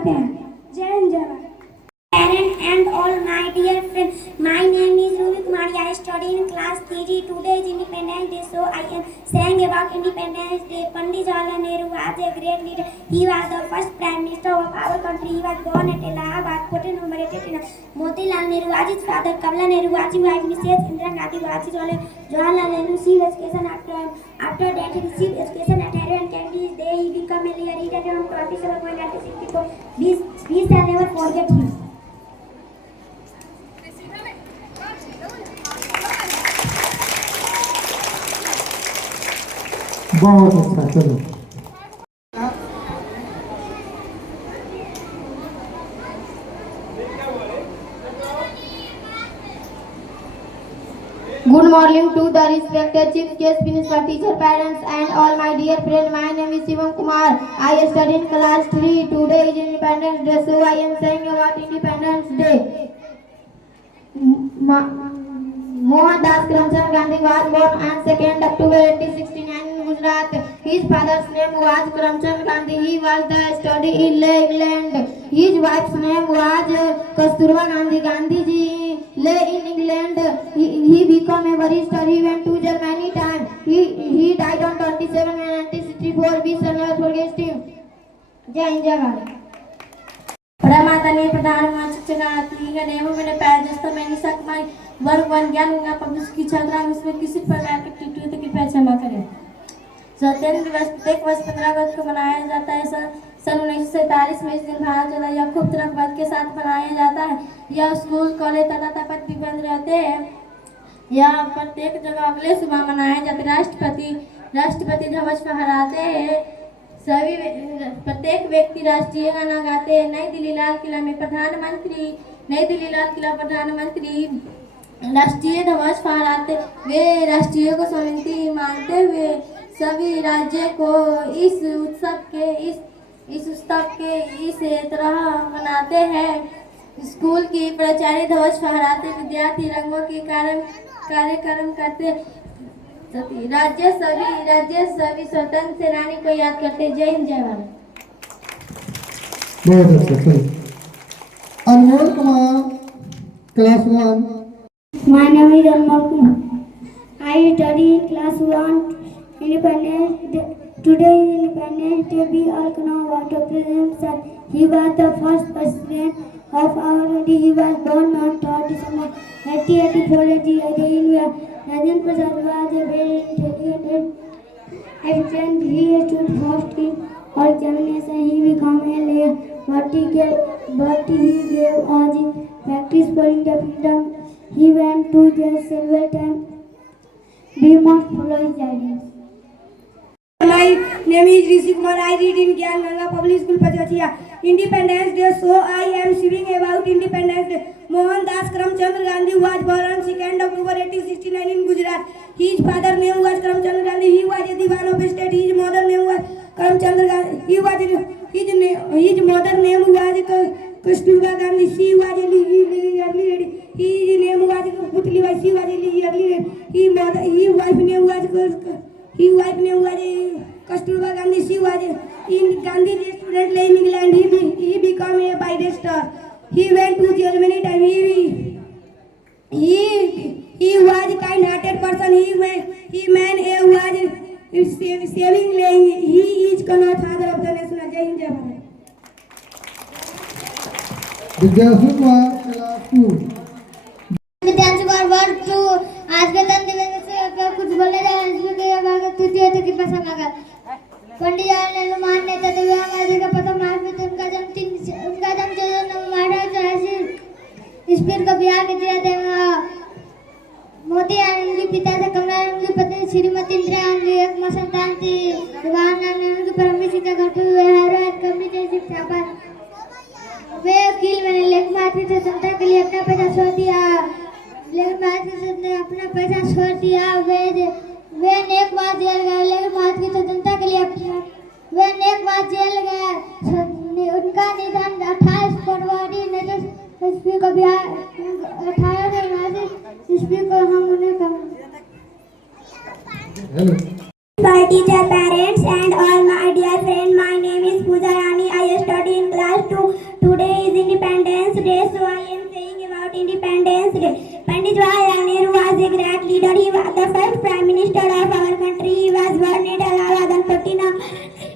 करते हैं। जय हिंद जय Bharat. Parents and all my dear friends, my name is Ruby Kumari. I study in class 3. Today is Independence Day, so I am saying about Independence Day. Pandit Jawaharlal Nehru was a great leader. He was the first Prime Minister of our country. He was born at Allahabad, 14 November 1889. Motilal Nehru was his father. Kamala Nehru was his wife. Mrs. Indira Gandhi was his wife. Jawaharlal Nehru received education after that he received education at Harvard and Cambridge. There he became a lawyer. He died on 27 May 1964. We shall never forget him. बहुत अच्छा, चलो। Good morning to the respected chief guest, principal, teacher, parents, and all my dear friends. My name is Shivam Kumar. I study in class 3. Today is Independence Day, so I am saying about Independence Day. Mohandas Karamchand Gandhi was born on 2nd October 1869 in Gujarat. His father's name was Karamchand Gandhi. He was the study in England. His wife's name was Kasturba Gandhi. Gandhiji lay in England. He became a barrister. He went to jail many times. He died on 27 May 1964. We shall never forget him. Jai Hind Jai Bharat. Pramadani Pradhanamantri शिक्षक नियमों में पैदस्त मैंने सकमाई वर्ग one ज्ञान होगा public की छात्रा उसमें किसी प्रकार की त्रुटि तो कृपया क्षमा करें। स्वतंत्र दिवस प्रत्येक वर्ष 15 अगस्त को मनाया जाता है। सन 1947 में इस दिन भारत जोड़ा या खूब तिरंगा के साथ मनाया जाता है। यह स्कूल कॉलेज तथा तपत भी बंद रहते हैं। यह प्रत्येक जगह अगले सुबह मनाया जाता है। राष्ट्रपति ध्वज फहराते हैं। सभी प्रत्येक व्यक्ति राष्ट्रीय गाना गाते हैं। नई दिल्ली लाल किला प्रधानमंत्री राष्ट्रीय ध्वज फहराते वे राष्ट्रीय को सम्मानित मानते हुए सभी राज्य को इस उत्सव के इस तरह मनाते हैं। स्कूल की प्राचार्य ध्वज फहराते, विद्यार्थी रंगों के कार्यक्रम करते, राज्य सभी स्वतंत्र सेनानी को याद करते। जय हिंद जय भारत। बहुत अच्छा, चलो। अनमोल Kumar, class 1। My name is Anmol Kumar. I study in class 1. Independence Day. Today is Independence Day. We all know about the President Sir. He was the first president of our country. He was born on 3rd December 1884 at the India. Rajendra Prasad was a very intelligent and he stood first in all examination. He became a lawyer, but he gave us in practice for freedom. He went to jail several times. We must follow his ideas. My name is Rishi Kumar. I read in Gyan Ganga Public School, Pachachia. Independence Day, so I am speaking about Independence Day. Mohandas Karamchand Gandhi was born on 2nd October 1869 in Gujarat. His father name was Karamchand Gandhi. He was a Diwan of state. His mother name was Karamchand Gandhi. His mother name was Kasturba Gandhi. She was a early lady. His name was Putli Bai. She was a early lady. His wife name was Kasturba Gandhi. She was in Gandhi student in England. He became a barrister. He went to jail many times. He was a kind-hearted person. He man was saving land. He is called father of the nation. Jai Hind Jai Bharat. विद्यार्थी Kumar, class 2। विद्यार्थी कुमार वर्ग 2। आज के दिन दिवस से कुछ बोलने जा रहे हैं इसलिए अगर तुझे तो की पसंद लगा। पंडित जवाहरलाल नेहरू महान नेता थे। हमारे का प्रथम राष्ट्रपति उनका जन्म 14 नवंबर 1883 ईस्वी को बिहार के जिला थे। मोतीलाल नेहरू के पिता थे। कमला नेहरू की पत्नी श्रीमती इंदिरा गांधी एक संतान थी। जवाहरलाल नेहरू की प्रारंभिक शिक्षा घर हुए हार्वर्ड कैम्ब्रिज जैसी शिक्षा पर वे वकील बने। लेकिन भारतीय स्वतंत्रता के लिए अपना पैसा छोड़ दिया। वे नेक बात जेल गए। लेकिन भारत की स्वतंत्रता के लिए वे नेक बात जेल गए। उनका निधन 28 फरवरी 19 ईस्वी को बिहार 18 ईस्वी को हम उन्हें My teacher, parents, and all my dear friends, my name is Pooja Rani. I study in class 2.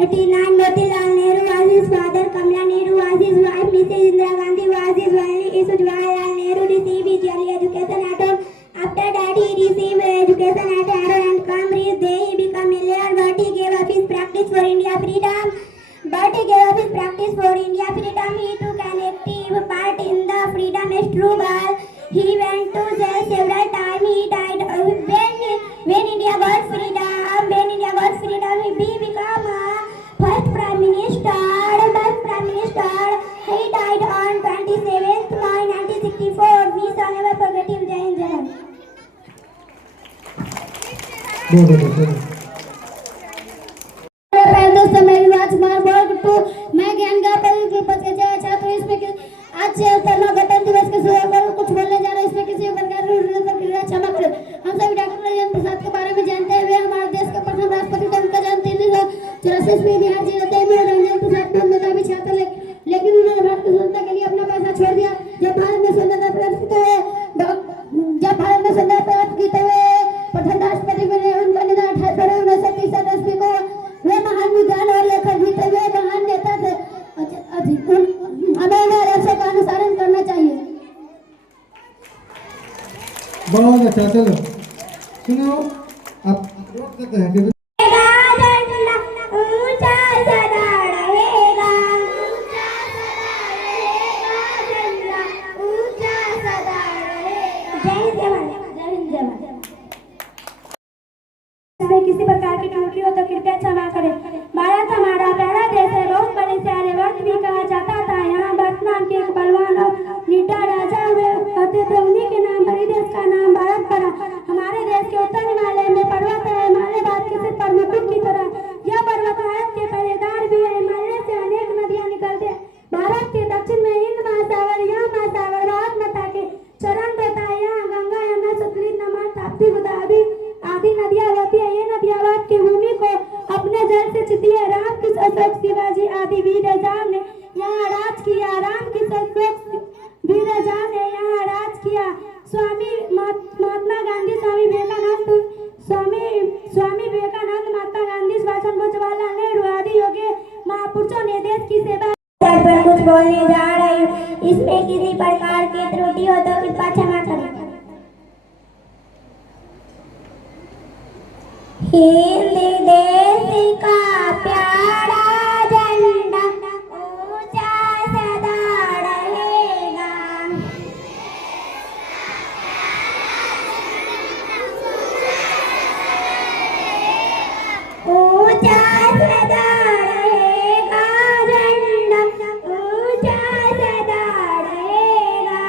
1889, Motilal Nehru was his father. Kamala Nehru was his wife. Mrs. Indira Gandhi was his wife. Jawaharlal Nehru received his early education at home. After that, he received education at Harrow and Cambridge. There he became a lawyer, but he gave up his practice for India freedom. He took an active part in the freedom struggle. He went to jail several times. He died when India got freedom. He became first prime minister. He died on 27th May 1964. We shall never forget him. Jai Hind, Jai Bharat. पहले दोस्तों मैं राजकुमार वर्ग 2 मैं ज्ञान का पद के छात्र इसमें आज से गणतंत्र दिवस के शुरू पर कुछ बोलने जा रहे हैं। इसमें किसी प्रकार की क्षमा करें। हम सभी डॉक्टर राजेंद्र प्रसाद के बारे में जानते हुए हमारे देश के प्रथम राष्ट्रपति थे। उनका जन्म 384 में बिहार जिले में राजेंद्र प्रसाद बहुत मेधावी छात्र लेकिन उन्होंने भारत की स्वतंत्रता के लिए अपना पैसा छोड़ दिया। जब भारत में स्वतंत्रता प्राप्त हुए प्रथम राष्ट्रपति बने। उनका निधन 28 फरवरी 1963 ईस्वी को। वे महान विद्वान और लेखक भी थे। वे महान नेता थे। हमें आदर्शों का अनुसरण करना चाहिए। बहुत अच्छा, चलो सुनो, आप रोक देते हैं कि किसी प्रकार की त्रुटि हो तो कृपया क्षमा करें। भारत हमारा प्यारा देश है। बहुत बड़े से आर्यवर्त भी कहा जाता था। यहाँ भारत नाम के एक बलवान और निडर राजा हुए कहते थे। उन्हीं के नाम पर ही देश का नाम भारत पड़ा। हमारे देश के उत्तर हिमालय में पर्वत है। हिमालय भारत के सिर पर मुकुट की तरह। यह पर्वत भारत के पहरेदार भी है। हिमालय से अनेक नदियाँ निकलते हैं। भारत के दक्षिण में हिंद महासागर, यह महासागर भारत माता के चरण देता है। यहाँ गंगा, यमुना, सतलुज, नमक, ताप्ती, गोदावरी आदि नदियाँ होती है। ये नदियाँ भारत की भूमि को अपने जल से चिती है। रामकृष्ण, अशोक, शिवाजी आदि वीर राजाओं ने यहाँ राज किया। रामकृष्ण, अशोक, वीर राजाओं ने यहाँ राज किया। महात्मा गांधी, स्वामी विवेकानंद, महात्मा गांधी, सुभाष चंद्र बोस, जवाहरलाल नेहरू आदि योग्य महापुरुषों ने देश की सेवा पर कुछ बोलने जा रही हूँ। इसमें किसी प्रकार की त्रुटि हो तो कृपया क्षमा करें। हिंद देश का प्यारा झंडा ऊंचा सदा रहेगा। ऊंचा सदा रहेगा झंडा, ऊंचा सदा रहेगा।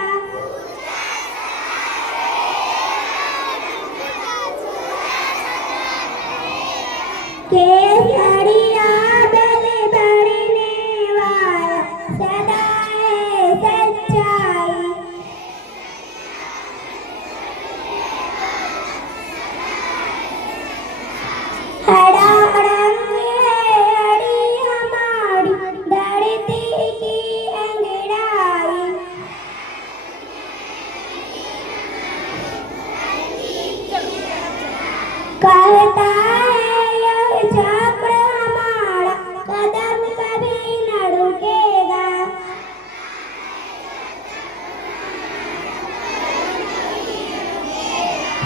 केसरिया बल बढ़ने वाला सदा है सच्चाई। हरा रंग है हरी हमारी धरती की अंगड़ाई। कहता चक्र हमारा कदम कभी न रुकेगा।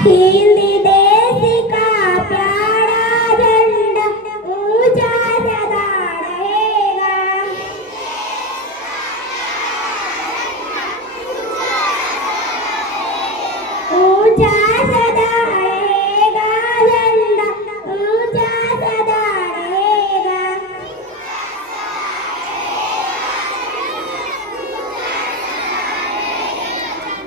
हिंद देश का प्यारा झंडा ऊंचा सदा रहेगा। ऊंचा सदा रहेगा झंडा, ऊंचा सदा रहेगा।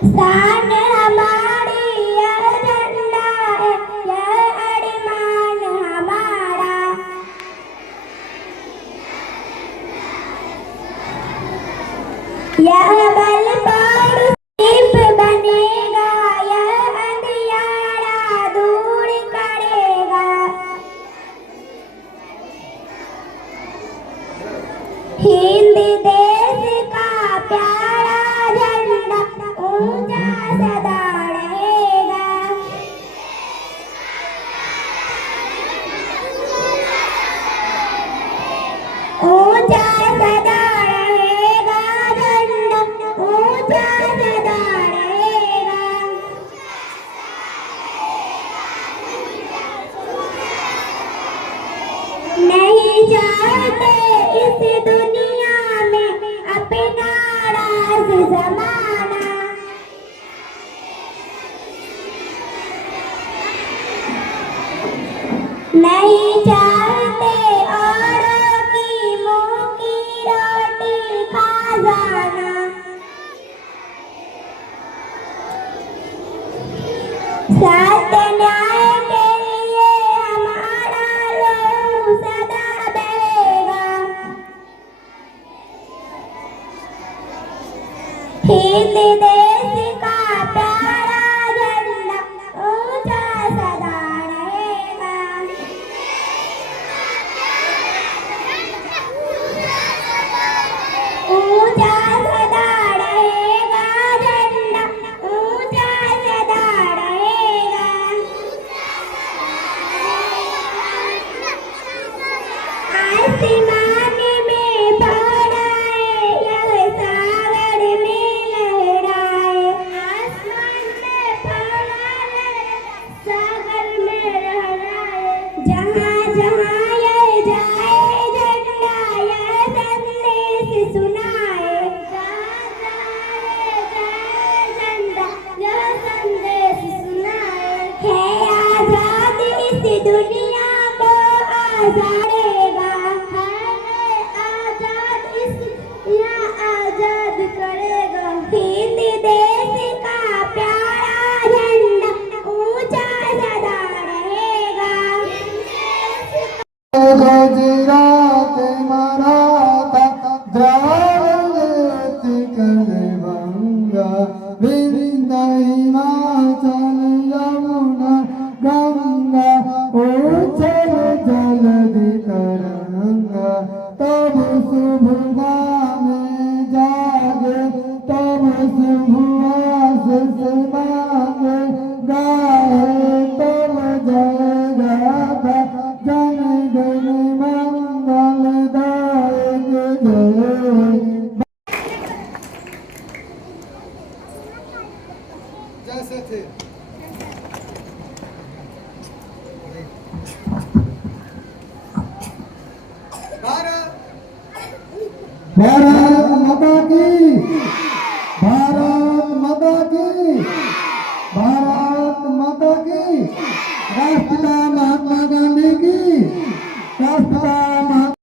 शान हमारी यह झंडा है, यह अभिमान हमारा। यह बल पर दीप बनेगा, यह अंधियारा दूर करेगा। हिंद देश का प्यारा झंडा ऊंचा सदा रहेगा। आसमान में फहराए, यह सागर में लहराए। आसमान में फहराए, सागर में लहराए। जहाँ जहाँ यह जाए झंडा, यह संदेश सुनाए। जहाँ जहाँ यह जाए झंडा, यह संदेश सुनाए। है आजादी इस दुनिया को आजादेगा, है आजाद इस दुनिया आजाद करेगा। हिंद देश का प्यारा झंडा ऊंचा सदा रहेगा। गुजरात मराठा द्राविड़ कलबंगा, विंध्य हिमाचल यमुना गंगा, उछल जलधि तरंगा। तब शुभगा में जागे, तब शुभ आशीष मांगे, गाए तब जय गाथा, जन गण मंगलदायक जय। जैसे थे भारत माता की